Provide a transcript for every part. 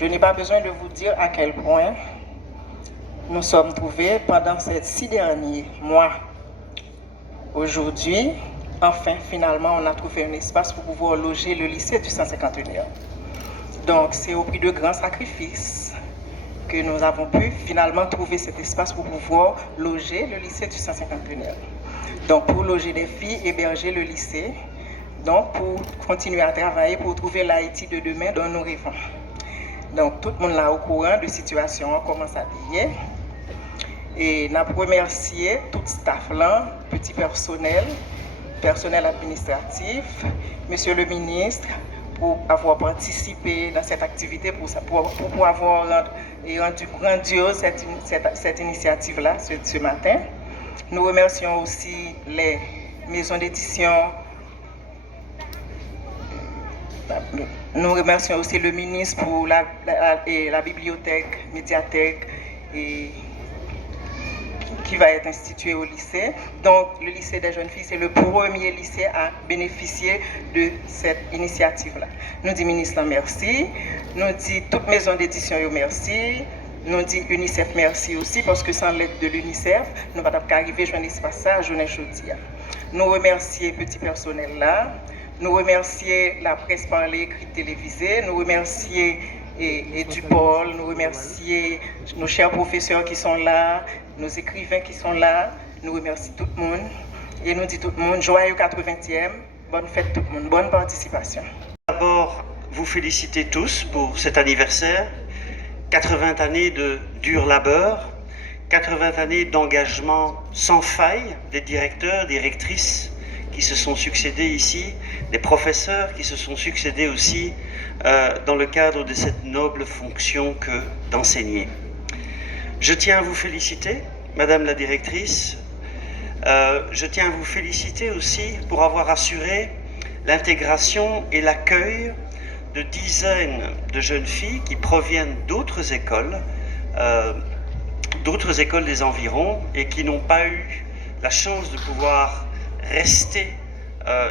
Je n'ai pas besoin de vous dire à quel point nous sommes trouvés pendant ces 6 derniers mois. Aujourd'hui, enfin, finalement, on a trouvé un espace pour pouvoir loger le lycée du 151e. Donc, c'est au prix de grands sacrifices que nous avons pu finalement trouver cet espace pour pouvoir loger le lycée du 151e. Donc, pour loger les filles, héberger le lycée, donc pour continuer à travailler pour trouver l'Haïti de demain dont nous rêvons. Donc, tout le monde là au courant de la situation, comment ça vient. Et nous remercier tout le staff là, petit personnel administratif, monsieur le ministre, pour avoir participé dans cette activité, pour avoir rendu grandiose cette initiative-là ce matin. Nous remercions aussi les maisons d'édition. Nous remercions aussi le ministre pour la bibliothèque, médiathèque qui va être instituée au lycée. Donc, le lycée des jeunes filles, c'est le premier lycée à bénéficier de cette initiative-là. Nous disons ministre merci, nous disons toute maison d'édition merci, nous disons UNICEF merci aussi, parce que sans l'aide de l'UNICEF, nous ne pouvons pas arriver à joindre l'espace à journée chaudière. Nous remercions le petit personnel là, nous remercions la presse parlée, écrite, télévisée, nous remercions et du Paul, nous remercions nos chers professeurs qui sont là, nos écrivains qui sont là, nous remercions tout le monde et nous disons tout le monde joyeux 80e, bonne fête tout le monde, bonne participation. D'abord, vous féliciter tous pour cet anniversaire, 80 années de dur labeur, 80 années d'engagement sans faille des directeurs, directrices qui se sont succédés ici, des professeurs qui se sont succédés aussi dans le cadre de cette noble fonction que d'enseigner. Je tiens à vous féliciter, Madame la directrice. Je tiens à vous féliciter aussi pour avoir assuré l'intégration et l'accueil de dizaines de jeunes filles qui proviennent d'autres écoles des environs et qui n'ont pas eu la chance de pouvoir rester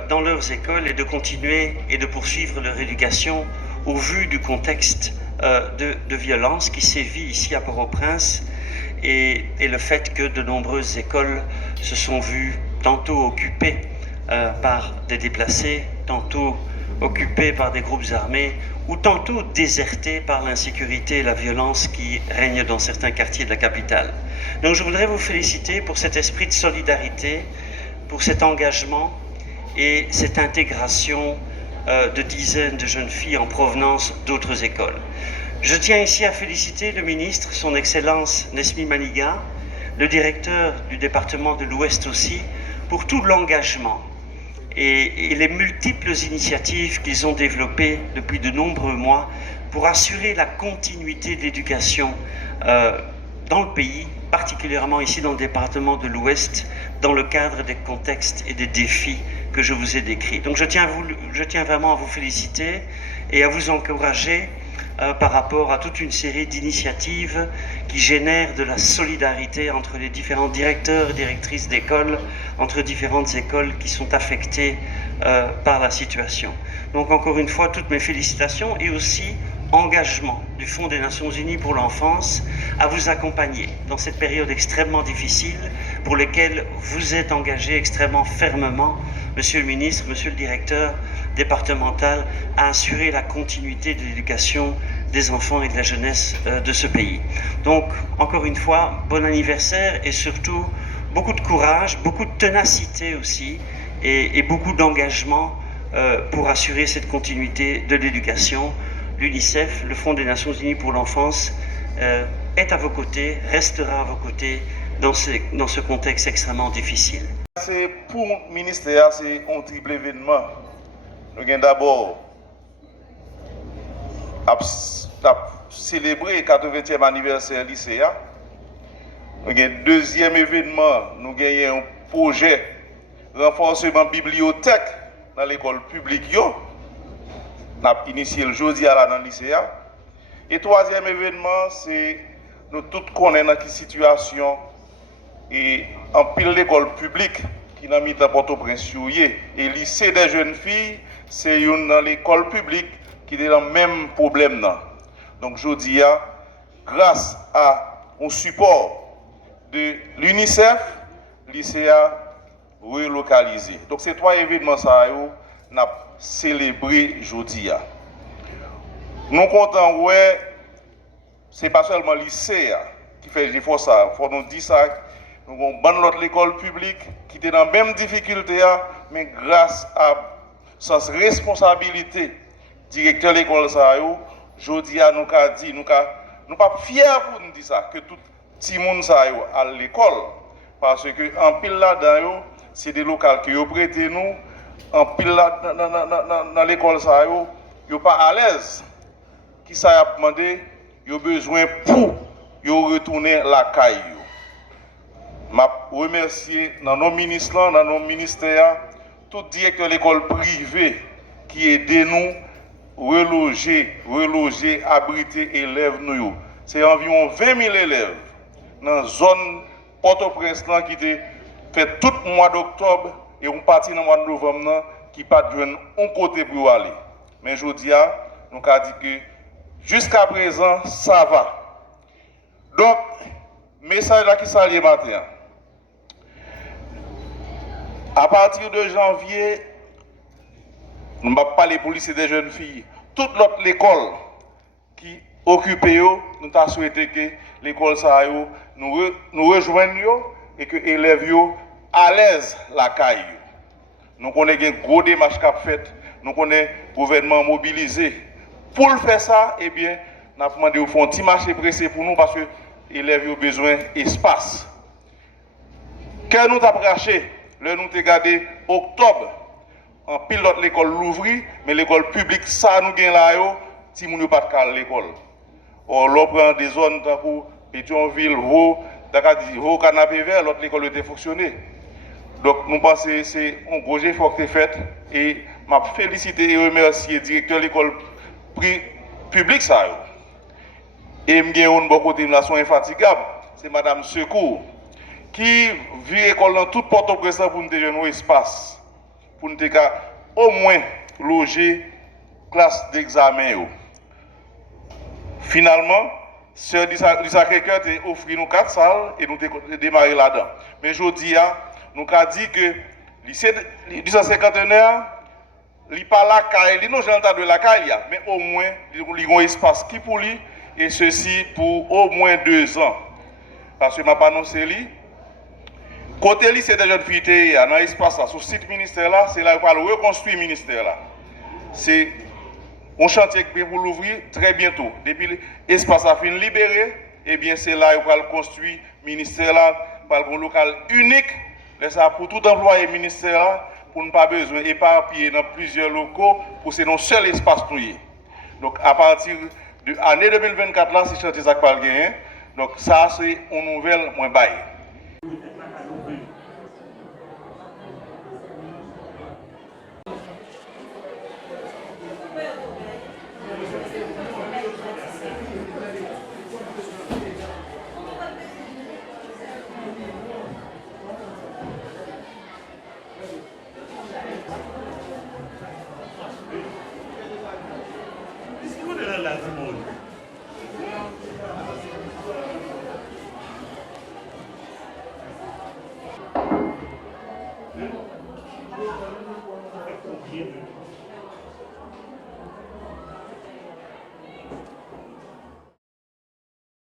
dans leurs écoles et de continuer et de poursuivre leur éducation au vu du contexte de violence qui sévit ici à Port-au-Prince et le fait que de nombreuses écoles se sont vues tantôt occupées par des déplacés, tantôt occupées par des groupes armés ou tantôt désertées par l'insécurité et la violence qui règnent dans certains quartiers de la capitale. Donc je voudrais vous féliciter pour cet esprit de solidarité, pour cet engagement et cette intégration de dizaines de jeunes filles en provenance d'autres écoles. Je tiens ici à féliciter le ministre, son Excellence Nesmi Maniga, le directeur du département de l'Ouest aussi, pour tout l'engagement et les multiples initiatives qu'ils ont développées depuis de nombreux mois pour assurer la continuité de l'éducation dans le pays, particulièrement ici dans le département de l'Ouest, dans le cadre des contextes et des défis que je vous ai décrits. Donc je tiens vraiment à vous féliciter et à vous encourager par rapport à toute une série d'initiatives qui génèrent de la solidarité entre les différents directeurs et directrices d'écoles, entre différentes écoles qui sont affectées par la situation. Donc encore une fois, toutes mes félicitations et aussi engagement du Fonds des Nations Unies pour l'enfance à vous accompagner dans cette période extrêmement difficile pour laquelle vous êtes engagé extrêmement fermement, Monsieur le ministre, Monsieur le directeur départemental, à assurer la continuité de l'éducation des enfants et de la jeunesse de ce pays. Donc, encore une fois, bon anniversaire et surtout beaucoup de courage, beaucoup de ténacité aussi et beaucoup d'engagement pour assurer cette continuité de l'éducation. L'UNICEF, le Fonds des Nations Unies pour l'enfance, est à vos côtés, restera à vos côtés dans ce contexte extrêmement difficile. C'est pour le ministère, c'est un triple événement. Nous avons d'abord célébré le 80e anniversaire du lycée. Nous avons un deuxième événement, nous avons un projet renforcement bibliothèque dans l'école publique. Nous avons initié le jeudi dans le lycée. Et troisième événement, c'est nous tous connaissons dans quelle situation et en pile l'école publique qui n'a mis à Port-au-Prince. Et le lycée des jeunes filles, c'est une l'école publique qui est dans le même problème. Donc je dis, grâce à un support de l'UNICEF, lycée a relocalisé. Donc ces trois événements ça n'a célébré aujourd'hui. Nous comptons ouais, c'est pas seulement le lycée qui fait des efforts ça, faut nous dire ça. Nous avons bonne l'autre l'école publique qui était dans la même difficulté, mais grâce à sa responsabilité, directeur de l'école ça aujourd'hui nous a dit, nous pas fiers pour nous dire ça, que tout petit monde ça à l'école, parce que en pile là-dedans, c'est des locaux qui ont prêté nous, en pile là dans l'école ça yo pas à l'aise. Qui ça a demandé, yo besoin pour yo retourner la caille. Je remercie dans nos ministres, dans nos ministères, tout directeur de l'école privée qui aide nous reloger, abriter élèves nous. C'est environ 20 000 élèves dans la zone Port-au-Prince qui a fait tout le mois d'octobre et on partit dans le mois de novembre qui pas de un côté pour aller. Mais je dis, nous avons dit que jusqu'à présent, ça va. Donc, message là qui s'allie matin. À partir de janvier, nous ne vais pas parler pour lycée des jeunes filles. Toute l'autre école qui occupe, nous avons souhaité que l'école nous rejoigne et que les élèves soient à l'aise la caille. Nous connaissons un gros démarche qu'a fait, nous connaissons le gouvernement mobilisé. Pour le faire ça, eh bien, nous avons demandé de faire un petit marché pressé pour nous parce que les élèves ont besoin d'espace. Quand nous avons raché, nous avons regardé octobre, en pilote l'école l'ouvrit, mais l'école publique, ça nous gagne là, si nous n'avons pas de l'école. Or, l'on prend des zones comme Pétionville, Haut Canapé Vert, l'autre l'école était fonctionné. Donc, nous pensons que c'est un gros effort qui est fait et je félicite et remercie le directeur de l'école publique. Et je suis un bon côté de la soin infatigable, c'est Madame Secours, qui vit l'école dans toute Port-au-Prince pour nous donner un espace, pour nous au moins loger classe d'examen. Finalement, Sœur Lisa Keker a offert nous 4 salles et nous avons démarré là-dedans. Mais aujourd'hui, nous avons dit que le lycée cinquantenaire, il n'est pas la caille, il n'est pas de la caille, mais au moins, il y a un espace qui pour lui, et ceci pour au moins 2 ans. Parce que je n'ai pas annoncé lui. Côté lycée des jeunes filles, dans l'espace là, sur le site ministère là, c'est là qu'on va reconstruire le ministère là. C'est un chantier qui pour l'ouvrir très bientôt. Depuis l'espace a fini libéré, et bien c'est là qu'on va construire le ministère là, par un local unique, ça pour tout employé ministère là, pour ne pas besoin éparpiller dans plusieurs locaux, pour c'est un seul espace trouvé. Donc à partir de l'année 2024 là, c'est chantier ça qui va gagner. Donc ça c'est une nouvelle moins bail.